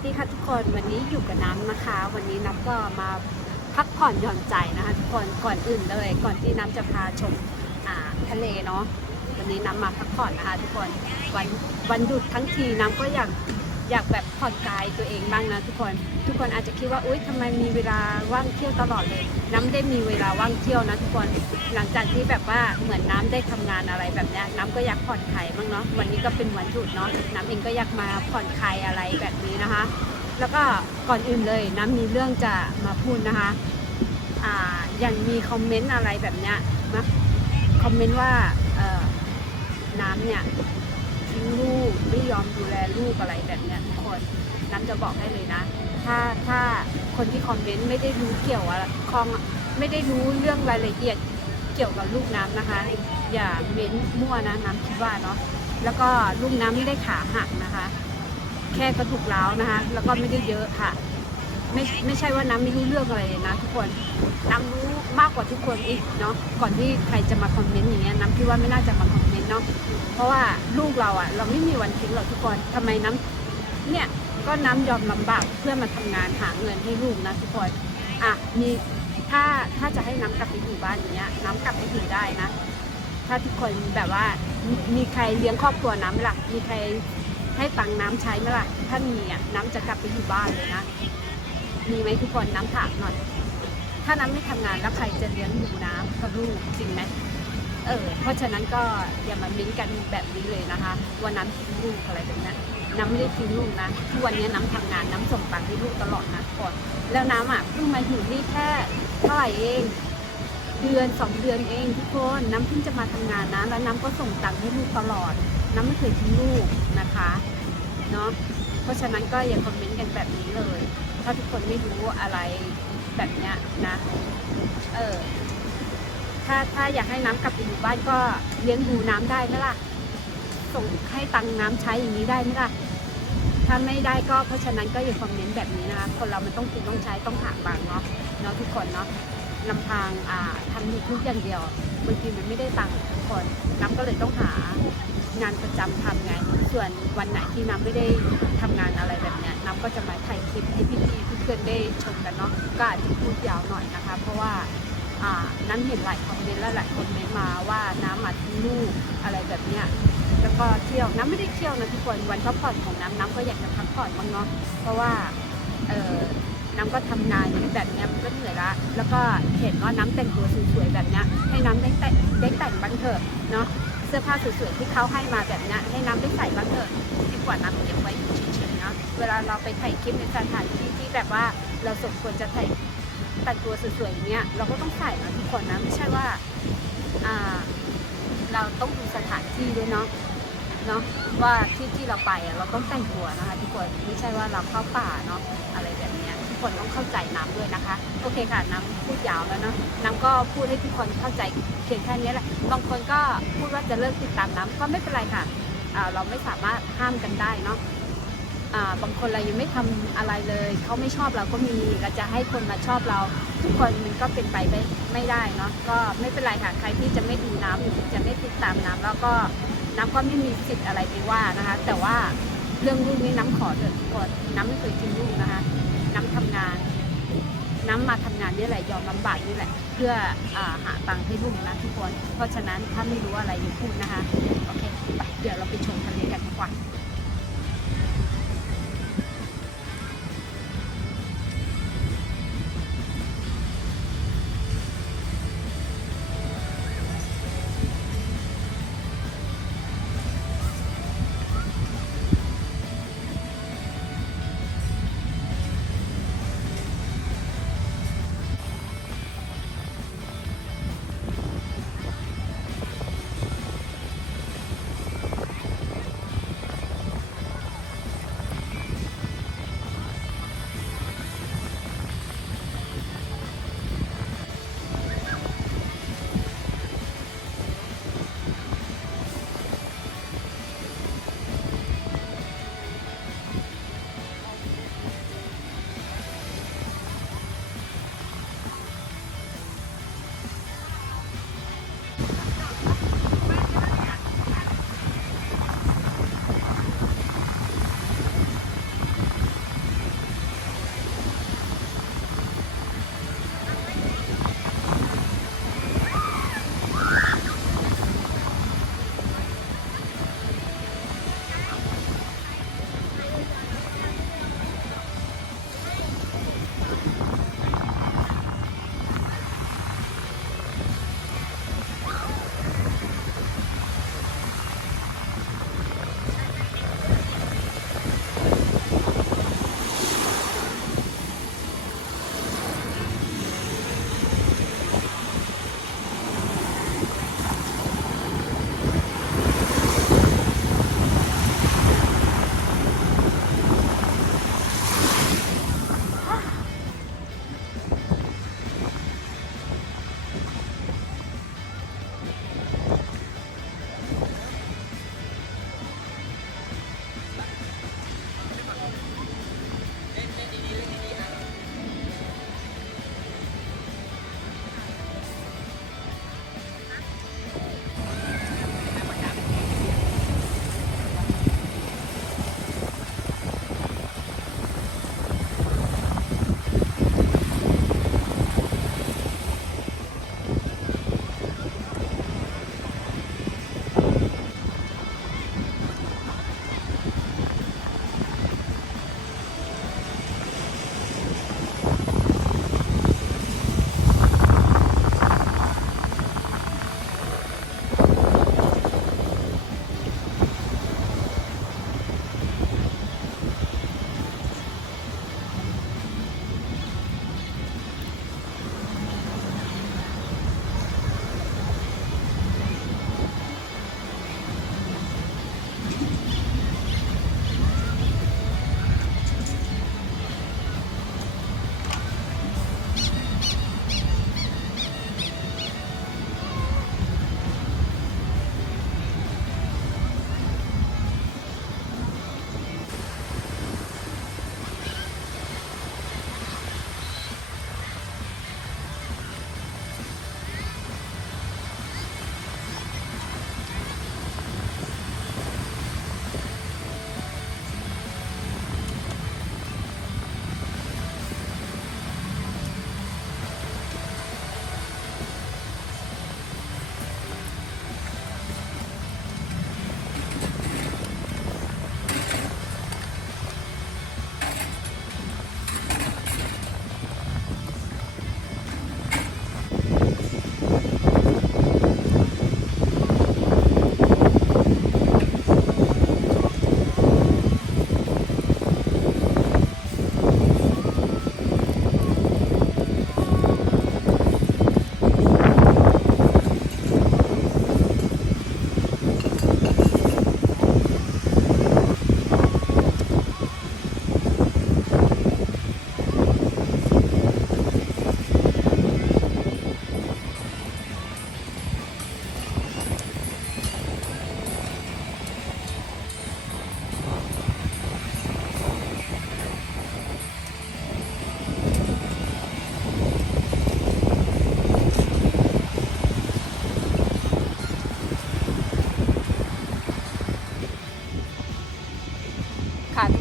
วัสดีค่ะทุกคนวันนี้อยู่กับน้ำนะคะ วันนี้น้ำก็มาพักผ่อนหย่อนใจนะคะทุกคนก่อนอื่นเลยก่อนที่น้ำจะพาชมาทะเลเนาะวันนี้น้ำมาพักผ่อนนะคะ ทุกคนวันวันหยุดทั้งทีน้ำก็อยาก อยากแบบผ่อนกายตัวเองบ้างนะทุกคน ทุกคนอาจจะคิดว่าอุ๊ยทำไมมีเวลาว่างเที่ยวตลอดเลย น้ำได้มีเวลาว่างเที่ยวนะทุกคนหลังจากที่แบบว่าเหมือนน้ำได้ทำงานอะไรแบบเนี้ยน้ำก็อยากผ่อนคลายบ้างเนาะวันนี้ก็เป็นวันหยุดเนาะน้ำเองก็อยากมาผ่อนคลายอะไรแบบนี้นะคะ แล้วก็ก่อนอื่นเลยน้ำมีเรื่องจะมาพูดนะคะอ่าอย่างมีคอมเมนต์อะไรแบบเนี้ยนะคอมเมนต์ว่าน้ำเนี่ย ลูกไม่ยอมดูแลลูกอะไรแบบเนี้ยทุกคนน้ำจะบอกให้เลยนะ ถ้าถ้าคนที่คอมเมนต์ไม่ได้รู้เกี่ยวอะคองไม่ได้รู้เรื่องรายละเอียดเกี่ยวกับลูกน้ำนะคะ อย่าเม้นมั่วนะน้ำคิดว่าเนาะแล้วก็ลูกน้ำไม่ได้ขาหักนะคะ แค่กระดูกร้าวนะคะ แล้วก็ไม่ได้เยอะค่ะ ไม่ไม่ใช่ว่าน้ำไม่รู้เรื่องอะไรนะทุกคนน้ำรู้มากกว่าทุกคนอีกเนาะก่อนที่ใครจะมาคอมเมนต์อย่างเงี้ยน้ำคิดว่าไม่น่าจะมาคอมเมนต์ เนาะเพราะว่าลูกเราอะเราไม่มีวันทิ้งหรอกทุกคนทำไมน้ำเนี่ยก็น้ำยอมลำบากเพื่อมาทำงานหาเงินให้ลูกนะทุกคนอะมีถ้าถ้าจะให้น้ำกลับไปอยู่บ้านอย่างเงี้ย น้ำกลับไปอยู่ได้นะ ถ้าทุกคนแบบว่ามีมีใครเลี้ยงครอบครัวน้ำไหมล่ะมีใครให้ตังน้ำใช้ไหมล่ะถ้ามีอะน้ำจะกลับไปอยู่บ้านเลยนะมีไหมทุกคนน้ำถามหน่อยถ้าน้ำไม่ทำงานแล้วใครจะเลี้ยงดูน้ำกับลูกจริงไหม เออเพราะฉะนั้นก็อย่ามามิ้นกันแบบนี้เลยนะคะว่าน้ำทิ้งลูกอะไรแบบนี้น้ำไม่ได้ทิ้งลูกนะทุกวันนี้น้ำทำงานน้ำส่งตังค์ให้ลูกตลอดนะก่อนแล้วน้ำอะเพิ่งมาอยู่นี่แค่เท่าไหร่เองเดือนสองเดือนเองทุกคนน้ำเพิ่งจะมาทำงานนะแล้วน้ำก็ส่งตังค์ให้ลูกตลอด น้ำไม่เคยทิ้งลูกนะคะเนาะเพราะฉะนั้นก็อย่าคอมเมนต์กันแบบนี้เลย ถ้าทุกคนไม่รู้อะไรแบบเนี้ยนะ เออ ถ้าถ้าอยากให้น้ำกลับไปอยู่บ้านก็เลี้ยงดูน้ำได้ไหมล่ะ ส่งให้ตังน้ำใช้อย่างนี้ได้ไหมล่ะ ถ้าไม่ได้ก็เพราะฉะนั้นก็อย่าคอมเมนต์แบบนี้นะคะ คนเรามันต้องกินต้องใช้ต้องหาบางเนาะเนาะทุกคนเนาะลำพังอ่าทำยูทูบอย่างเดียวบางทีมันไม่ได้ตังค์ทุกคนน้ำก็เลยต้องหางานประจำทำไง ส่วนวันไหนที่น้ำไม่ได้ทำงานอะไรแบบเนี้ยน้ำก็จะมาถ่ายคลิปให้พี่ๆเพื่อนๆได้ชมกันเนาะก็อาจจะพูดยาวหน่อยนะคะ เพราะว่า อ่าน้ำเห็นหลายคอมเมนต์และหลายคอมเมนต์มาว่าน้ำมาทิ้งลูกอะไรแบบเนี้ยแล้วก็เที่ยวน้ำไม่ได้เที่ยวนะทุกคนวันพักผ่อนของน้ำน้ำก็อยากจะพักผ่อนบ้างเนาะเพราะว่าเออน้ำก็ทำงานแบบเนี้ยมันก็เหนื่อยละ แล้วก็เห็นว่าน้ำแต่งตัวสวยๆแบบเนี้ยให้น้ำได้แต่งได้แต่งบ้างเถอะเนาะเสื้อผ้าสวยๆที่เขาให้มาแบบเนี้ยให้น้ำได้ใส่บ้างเถอะดีกว่าน้ำเก็บไว้เฉยๆเนาะเวลาเราไปถ่ายคลิปในสถานที่ที่แบบว่าเราสมควรจะถ่าย แต่งตัวสวยๆอย่างเงี้ยเราก็ต้องใส่นะทุกคนนะไม่ใช่ว่าอ่า เราต้องดูสถานที่ด้วยเนาะเนาะว่าที่ที่เราไปอะเราต้องแต่งตัวนะคะทุกคนไม่ใช่ว่าเราเข้าป่าเนาะอะไรแบบเนี้ยทุกคนต้องเข้าใจน้ำด้วยนะคะ โอเคค่ะน้ำพูดยาวแล้วเนาะน้ำก็พูดให้ทุกคนเข้าใจเพียงแค่นี้แหละบางคนก็พูดว่าจะเลิกติดตามน้ำก็ไม่เป็นไรค่ะเราไม่สามารถห้ามกันได้เนาะ บางคนเรายังไม่ทำอะไรเลย เขาไม่ชอบเราก็มีเราจะให้คนมาชอบเรา ทุกคนมันก็เป็นไปไม่ไม่ได้เนาะก็ไม่เป็นไรค่ะใครที่จะไม่ดูน้ำหรือจะไม่ติดตามน้ำแล้วก็น้ำก็ไม่มีสิทธิ์อะไรไปว่านะคะ แต่ว่าเรื่องลูกนี่น้ำขอเถอะก่อนน้ำไม่เคยทิ้งลูกนะคะ น้ำทำงาน น้ำมาทำงานนี่แหละยอมลำบากนี่แหละ เพื่ออหาตังค์ให้ลูกนะทุกคน เพราะฉะนั้นถ้าไม่รู้อะไรอย่าพูดนะคะโอเคไปเดี๋ยวเราไปชมทะเลกันดีกว่า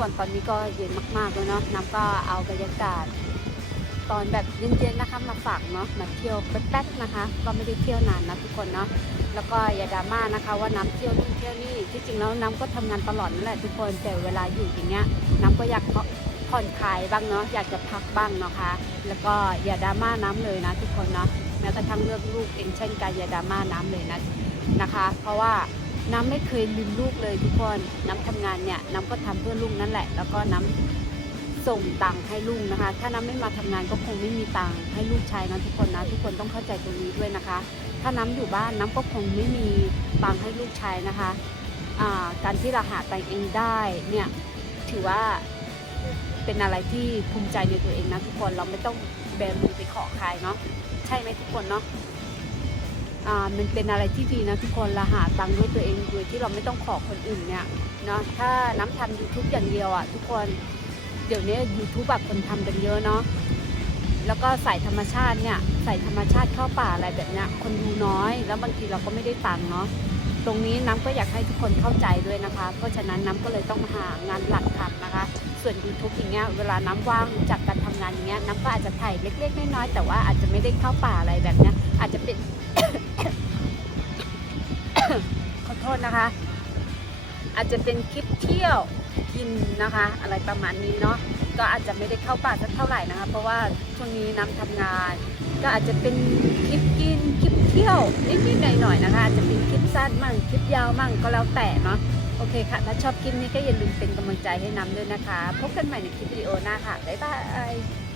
คนตอนนี้ก็เย็นมากๆแล้วเนาะน้ำก็เอาบรรยากาศ ตอนแบบเย็นๆนะคะมาฝากเนาะมาเที่ยวแป๊บๆนะคะ ก็ไม่ได้เที่ยวนานนะทุกคนเนาะแล้วก็อย่าดราม่านะคะว่าน้ำเที่ยวนู่นเที่ยวนี่ที่จริงแล้วน้ำก็ทำงานตลอดนั่นแหละทุกคนแต่เวลาอยู่อย่างเงี้ย น้ำก็อยากผ่อนคลายบ้างเนาะอยากจะพักบ้างเนาะคะ แล้วก็อย่าดราม่าน้ำเลยนะ ทุกคนเนาะแม้กระทั่งเรื่องลูกเองเช่นกันอย่าดราม่าน้ำเลยนะนะคะ เพราะว่า น้ำไม่เคยลืมลูกเลยทุกคน น้ำทำงานเนี่ยน้ำก็ทำเพื่อลูกนั่นแหละ แล้วก็น้ำส่งตังค์ให้ลูกนะคะ ถ้าน้ำไม่มาทำงานก็คงไม่มีตังค์ให้ลูกใช้นะทุกคนนะทุกคนต้องเข้าใจตรงนี้ด้วยนะคะ ถ้าน้ำอยู่บ้านน้ำก็คงไม่มีตังค์ให้ลูกใช้นะคะการที่เราหาตังค์เองได้เนี่ยถือว่าเป็นอะไรที่ภูมิใจในตัวเองนะทุกคนเราไม่ต้องแบมือไปขอใครเนาะใช่ไหมทุกคนเนาะ มันเป็นอะไรที่ดีนะทุกคนเราหาตังค์ด้วยตัวเองโดยที่เราไม่ต้องขอคนอื่นเนี่ยเนาะถ้าน้ำทำ YouTube อย่างเดียวอะทุกคนเดี๋ยวนี้ YouTube แบบคนทำกันเยอะเนาะแล้วก็ใส่ธรรมชาติเนี่ยใส่ธรรมชาติเข้าป่าอะไรแบบเนี้ยคนดูน้อย แล้วบางทีเราก็ไม่ได้ตังค์เนาะตรงนี้น้ำก็อยากให้ทุกคนเข้าใจด้วยนะคะ เพราะฉะนั้นน้ำก็เลยต้องมาหางานหลักทำนะคะ ส่วน YouTube อย่างเงี้ยเวลาน้ำว่างจากการทำงานอย่างเงี้ยน้ำก็อาจจะถ่ายเล็กๆน้อยๆแต่ว่าอาจจะไม่ได้เข้าป่าอะไรแบบเนี้ยอาจจะเป็น ษนะคะ อาจจะเป็นคลิปเที่ยวกินนะคะ อะไรประมาณนี้เนาะก็อาจจะไม่ได้เข้าป่าสักเท่าไหร่นะคะ เพราะว่าช่วงนี้น้ำทำงาน ก็อาจจะเป็นคลิปกินคลิปเที่ยวนิดๆหน่อยๆนะคะอาจจะเป็นคลิปสั้นมั่งคลิปยาวมั่งก็แล้วแต่เนาะโอเคค่ะ ถ้าชอบคลิปนี้ก็อย่าลืมเป็นกำลังใจให้น้ำด้วยนะคะ พบกันใหม่ในคลิปวิดีโอหน้าค่ะ บ๊ายบาย